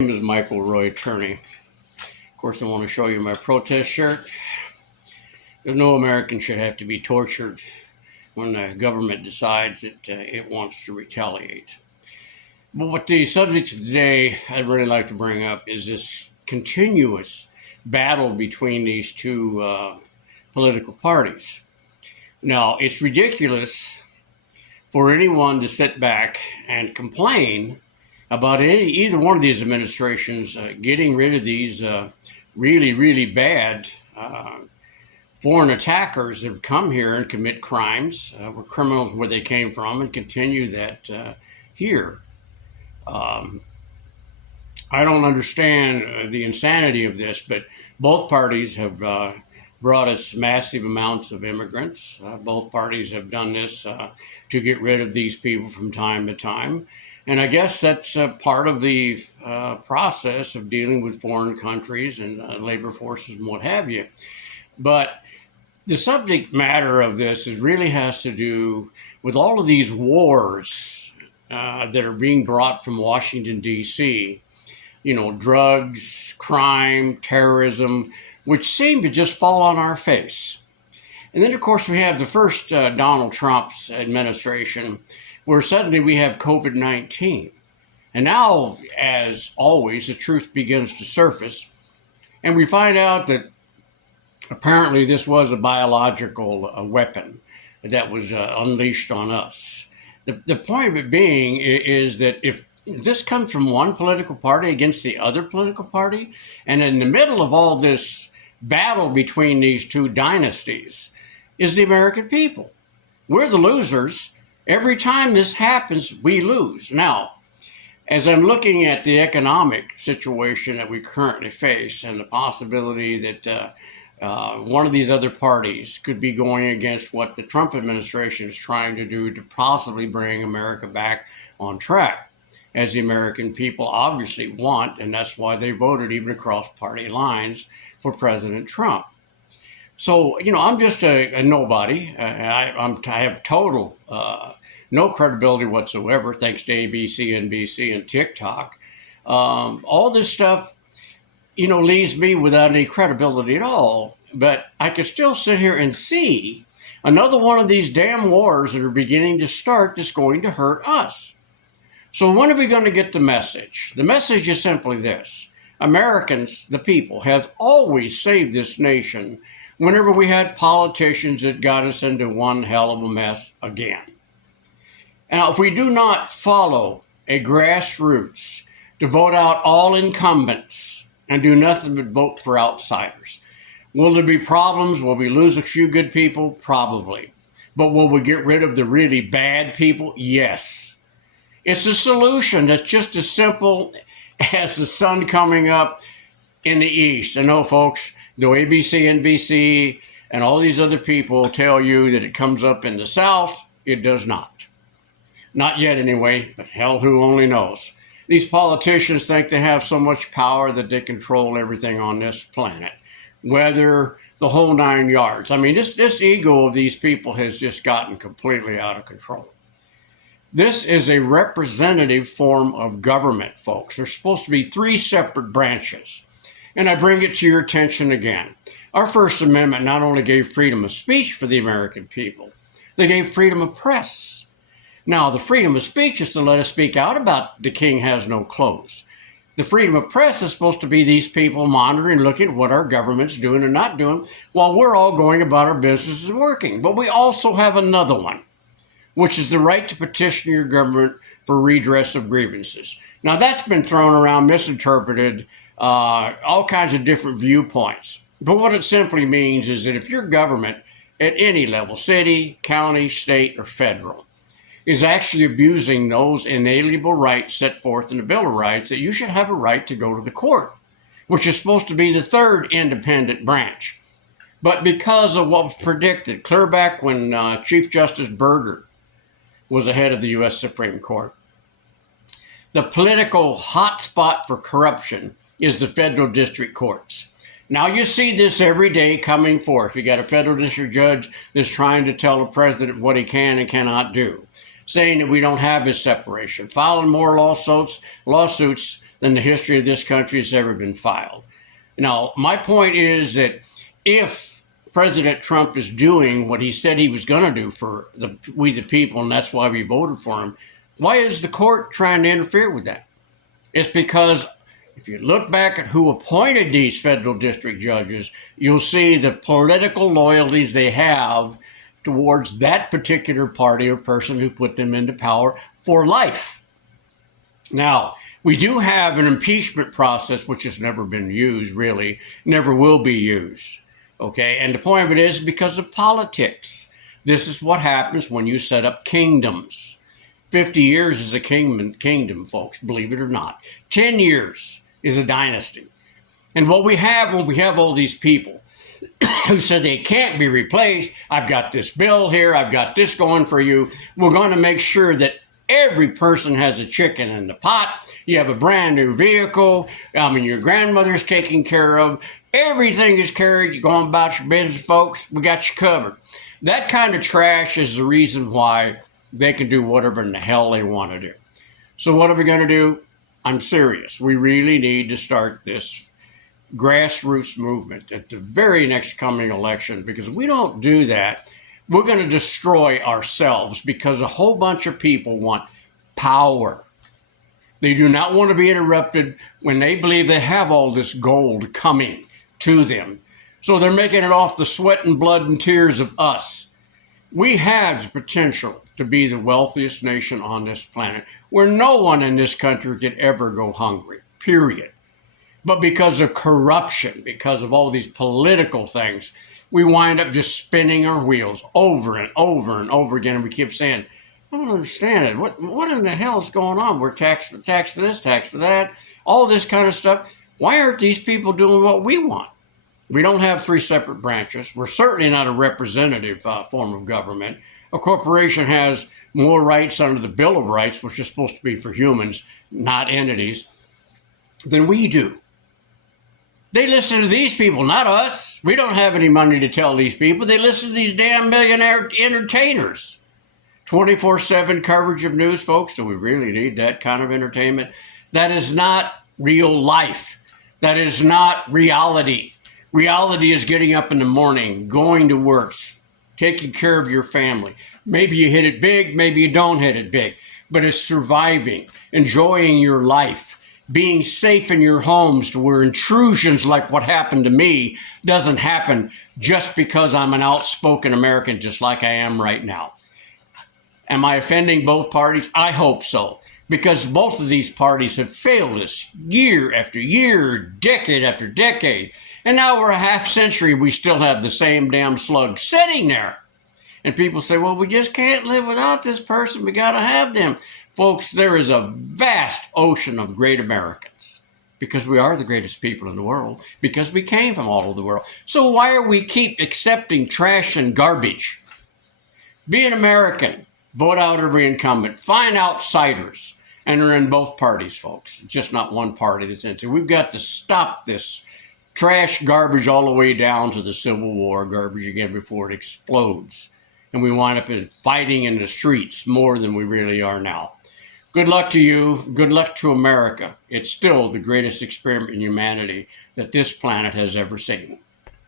My name is Michael Roy, attorney. Of course, I want to show you my protest shirt. Because no American should have to be tortured when the government decides that it wants to retaliate. But what the subject of today I'd really like to bring up is this continuous battle between these two political parties. Now, it's ridiculous for anyone to sit back and complain about either one of these administrations getting rid of these really bad foreign attackers that have come here and commit crimes, were criminals where they came from, and continue that here. I don't understand the insanity of this, but both parties have brought us massive amounts of immigrants. Both parties have done this to get rid of these people from time to time. And I guess that's part of the process of dealing with foreign countries and labor forces and what have you. But the subject matter of this really has to do with all of these wars that are being brought from Washington, D.C., drugs, crime, terrorism, which seem to just fall on our face. And then, of course, we have the first Donald Trump's administration, where suddenly we have COVID-19. And now, as always, the truth begins to surface, and we find out that apparently this was a biological weapon that was unleashed on us. The point of it being is that if this comes from one political party against the other political party, and in the middle of all this battle between these two dynasties is the American people. We're the losers. Every time this happens, we lose. Now, as I'm looking at the economic situation that we currently face and the possibility that one of these other parties could be going against what the Trump administration is trying to do to possibly bring America back on track, as the American people obviously want, and that's why they voted even across party lines for President Trump. So, I'm just a nobody. I have total no credibility whatsoever, thanks to ABC, NBC, and TikTok. All this stuff, leaves me without any credibility at all. But I can still sit here and see another one of these damn wars that are beginning to start that's going to hurt us. So when are we going to get the message? The message is simply this. Americans, the people, have always saved this nation whenever we had politicians that got us into one hell of a mess again. Now, if we do not follow a grassroots to vote out all incumbents and do nothing but vote for outsiders, will there be problems? Will we lose a few good people? Probably. But will we get rid of the really bad people? Yes. It's a solution that's just as simple as the sun coming up in the east. I know, folks, the ABC, NBC, and all these other people tell you that it comes up in the south. It does not. Not yet, anyway, but hell, who only knows? These politicians think they have so much power that they control everything on this planet, weather, the whole nine yards. I mean, this ego of these people has just gotten completely out of control. This is a representative form of government, folks. There's supposed to be three separate branches. And I bring it to your attention again. Our First Amendment not only gave freedom of speech for the American people, they gave freedom of press. Now, the freedom of speech is to let us speak out about the king has no clothes. The freedom of press is supposed to be these people monitoring, looking at what our government's doing and not doing while we're all going about our business and working. But we also have another one, which is the right to petition your government for redress of grievances. Now, that's been thrown around, misinterpreted, all kinds of different viewpoints. But what it simply means is that if your government at any level, city, county, state, or federal, is actually abusing those inalienable rights set forth in the Bill of Rights, that you should have a right to go to the court, which is supposed to be the third independent branch. But because of what was predicted clear back when Chief Justice Burger was the head of the U.S. Supreme Court, the political hotspot for corruption is the federal district courts. Now you see this every day coming forth. You got a federal district judge that's trying to tell the president what he can and cannot do, saying that we don't have this separation, filing more lawsuits than the history of this country has ever been filed. Now, my point is that if President Trump is doing what he said he was going to do for we the people, and that's why we voted for him, why is the court trying to interfere with that? It's because if you look back at who appointed these federal district judges, you'll see the political loyalties they have towards that particular party or person who put them into power for life. Now, we do have an impeachment process which has never been used, really, never will be used. Okay, and the point of it is because of politics. This is what happens when you set up kingdoms. 50 years is a kingdom, folks, believe it or not. 10 years is a dynasty. And what we have when we have all these people who said they can't be replaced, I've got this bill here, I've got this going for you, we're going to make sure that every person has a chicken in the pot, you have a brand new vehicle, your grandmother's taken care of, everything is carried, you're going about your business, folks, we got you covered. That kind of trash is the reason why they can do whatever in the hell they want to do. So what are we going to do? I'm serious. We really need to start this grassroots movement at the very next coming election, because if we don't do that, we're going to destroy ourselves, because a whole bunch of people want power. They do not want to be interrupted when they believe they have all this gold coming to them. So they're making it off the sweat and blood and tears of us. We have the potential to be the wealthiest nation on this planet, where no one in this country could ever go hungry, period. But because of corruption, because of all these political things, we wind up just spinning our wheels over and over and over again. And we keep saying, I don't understand it. What in the hell is going on? We're taxed for this, tax for that, all this kind of stuff. Why aren't these people doing what we want? We don't have three separate branches. We're certainly not a representative form of government. A corporation has more rights under the Bill of Rights, which is supposed to be for humans, not entities, than we do. They listen to these people, not us. We don't have any money to tell these people. They listen to these damn millionaire entertainers. 24/7 coverage of news, folks. Do we really need that kind of entertainment? That is not real life. That is not reality. Reality is getting up in the morning, going to work, taking care of your family. Maybe you hit it big, maybe you don't hit it big, but it's surviving, enjoying your life, being safe in your homes, to where intrusions like what happened to me doesn't happen just because I'm an outspoken American, just like I am right now. Am I offending both parties? I hope so, because both of these parties have failed us year after year, decade after decade. And now we're a half century, we still have the same damn slug sitting there. And people say, well, we just can't live without this person. We got to have them. Folks, there is a vast ocean of great Americans, because we are the greatest people in the world, because we came from all over the world. So why are we keep accepting trash and garbage? Be an American. Vote out every incumbent. Find outsiders. And they're in both parties, folks. It's just not one party that's into it. We've got to stop this trash garbage all the way down to the Civil War garbage again before it explodes. And we wind up fighting in the streets more than we really are now. Good luck to you. Good luck to America. It's still the greatest experiment in humanity that this planet has ever seen.